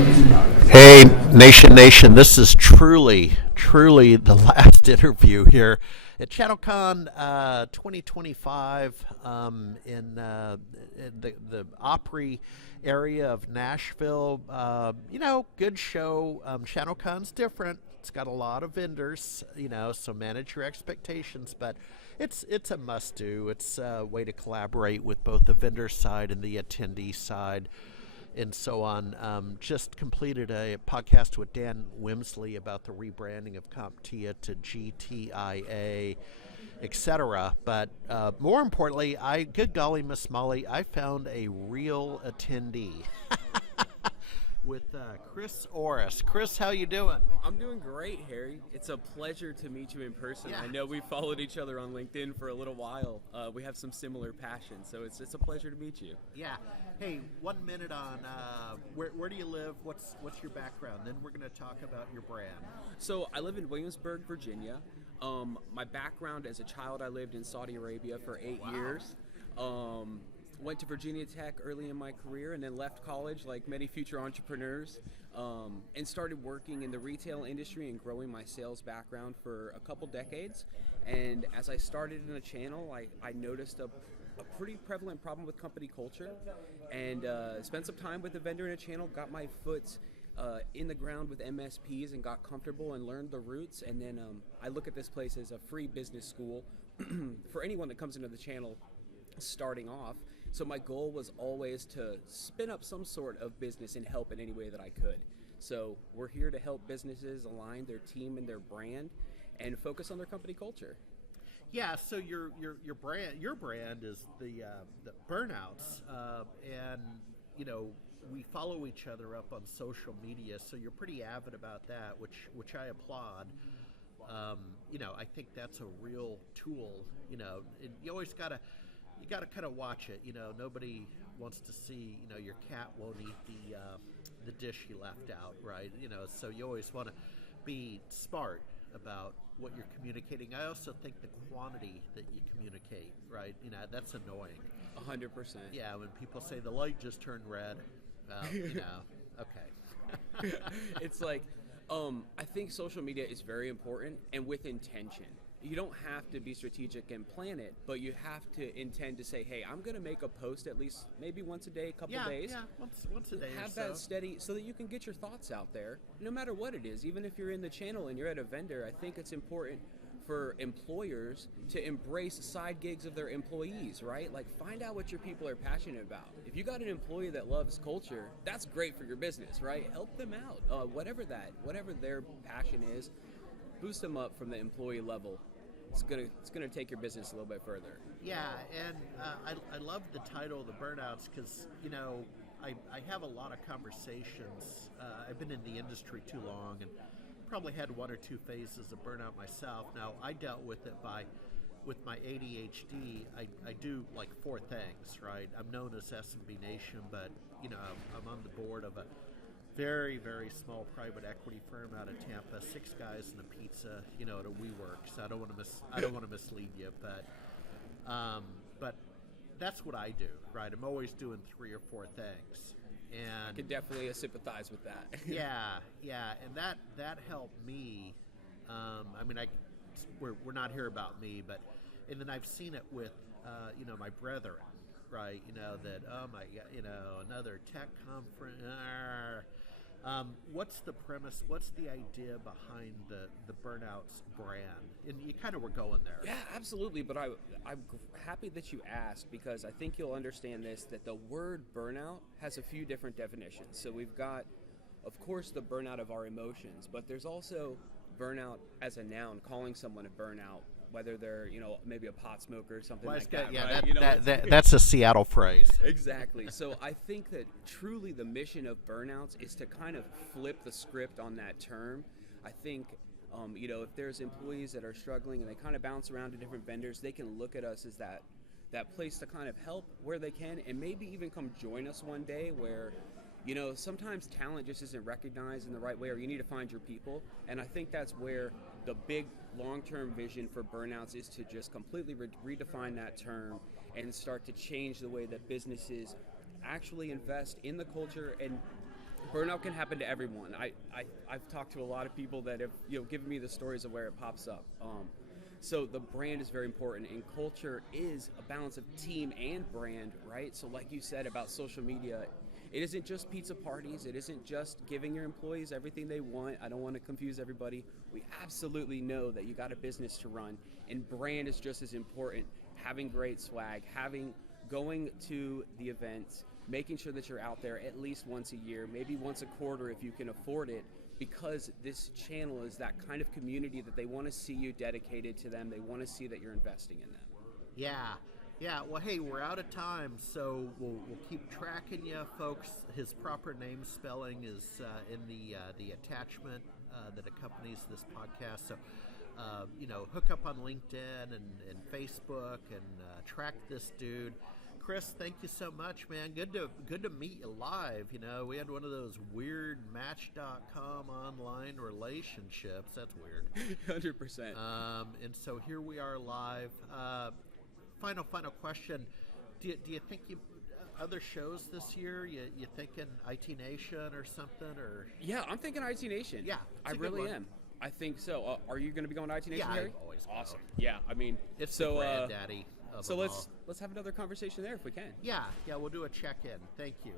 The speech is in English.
Hey, Nation, this is truly the last interview here at ChannelCon 2025 in the Opry area of Nashville. Good show. ChannelCon's different. It's got a lot of vendors, so manage your expectations, but it's a must do. It's a way to collaborate with both the vendor side and the attendee side and so on. Just completed a podcast with Dan Wimsley about the rebranding of CompTIA to GTIA, etc. But more importantly, good golly, Miss Molly, I found a real attendee with Chris Orris. Chris, how you doing? I'm doing great, Harry. It's a pleasure to meet you in person. Yeah. I know we've followed each other on LinkedIn for a little while. We have some similar passions, so it's a pleasure to meet you. Yeah. Hey, 1 minute on where do you live? What's your background? Then we're going to talk about your brand. So I live in Williamsburg, Virginia. My background as a child, I lived in Saudi Arabia for 8 years. Went to Virginia Tech early in my career and then left college like many future entrepreneurs, and started working in the retail industry and growing my sales background for a couple decades. And as I started in a channel, I noticed a pretty prevalent problem with company culture, and spent some time with a vendor in a channel, got my foot in the ground with MSPs and got comfortable and learned the roots. And then I look at this place as a free business school for anyone that comes into the channel starting off. So my goal was always to spin up some sort of business and help in any way that I could. So we're here to help businesses align their team and their brand and focus on their company culture. Yeah, so your brand is the Burnouts, and we follow each other up on social media, so you're pretty avid about that, which I applaud. I think that's a real tool. You always gotta kind of watch it. Nobody wants to see, your cat won't eat the dish you left out, right? So you always want to be smart about what you're communicating. I also think the quantity that you communicate, right? That's annoying. 100%. Yeah, when people say the light just turned red, okay. It's like, I think social media is very important and with intention. You don't have to be strategic and plan it, but you have to intend to say, hey, I'm going to make a post at least maybe once a day, a couple days. Yeah, once a day Have or so. that steady so that you can get your thoughts out there, no matter what it is. Even if you're in the channel and you're at a vendor, I think it's important for employers to embrace side gigs of their employees, right? Like, find out what your people are passionate about. If you got an employee that loves culture, that's great for your business, right? Help them out. Whatever their passion is, boost them up from the employee level. It's gonna take your business a little bit further. Yeah, and I love the title, the Burnouts, because I have a lot of conversations. I've been in the industry too long and probably had one or two phases of burnout myself. Now, I dealt with it with my ADHD. I do like four things, right? I'm known as S&B Nation, but I'm on the board of a very, very small private equity firm out of Tampa. 6 guys and a pizza, at a WeWork. So I don't want to mislead you, but that's what I do, right? I'm always doing 3 or 4 things, and I can definitely sympathize with that. yeah, and that helped me. We're not here about me, and then I've seen it with my brethren, right? That, oh my God, another tech conference. What's the premise? What's the idea behind the Burnouts brand? And you kind of were going there. Yeah, absolutely. But I'm happy that you asked, because I think you'll understand this, that the word burnout has a few different definitions. So we've got, of course, the burnout of our emotions, but there's also burnout as a noun, calling someone a burnout, whether they're, maybe a pot smoker or something like that. Yeah, right? That's a Seattle phrase. Exactly. So I think that truly the mission of Burnouts is to kind of flip the script on that term. I think, if there's employees that are struggling and they kind of bounce around to different vendors, they can look at us as that place to kind of help where they can, and maybe even come join us one day where, sometimes talent just isn't recognized in the right way, or you need to find your people. And I think that's where the big long-term vision for Burnouts is, to just completely redefine that term and start to change the way that businesses actually invest in the culture and Burnout can happen to everyone. I've talked to a lot of people that have given me the stories of where it pops up. So the brand is very important, and culture is a balance of team and brand, right? So like you said about social media, it isn't just pizza parties. It isn't just giving your employees everything they want. I don't want to confuse everybody. We absolutely know that you got a business to run, and brand is just as important. Having great swag, going to the events, making sure that you're out there at least once a year, maybe once a quarter if you can afford it, because this channel is that kind of community that they want to see you dedicated to them. They want to see that you're investing in them. Yeah. Well, hey, we're out of time, so we'll keep tracking you, folks. His proper name spelling is in the attachment that accompanies this podcast. So, hook up on LinkedIn and Facebook and track this dude. Chris, thank you so much, man. Good to meet you live. We had one of those weird Match.com online relationships. That's weird. 100%. And so here we are live. Final question. Do you think other shows this year? You thinking IT Nation or something? Or yeah, I'm thinking IT Nation. Yeah, I really am. I think so. Are you going to be going to IT Nation, yeah, Harry? I always awesome. Go. Yeah, I mean, it's the granddaddy. So let's have another conversation there if we can. Yeah, we'll do a check-in. Thank you.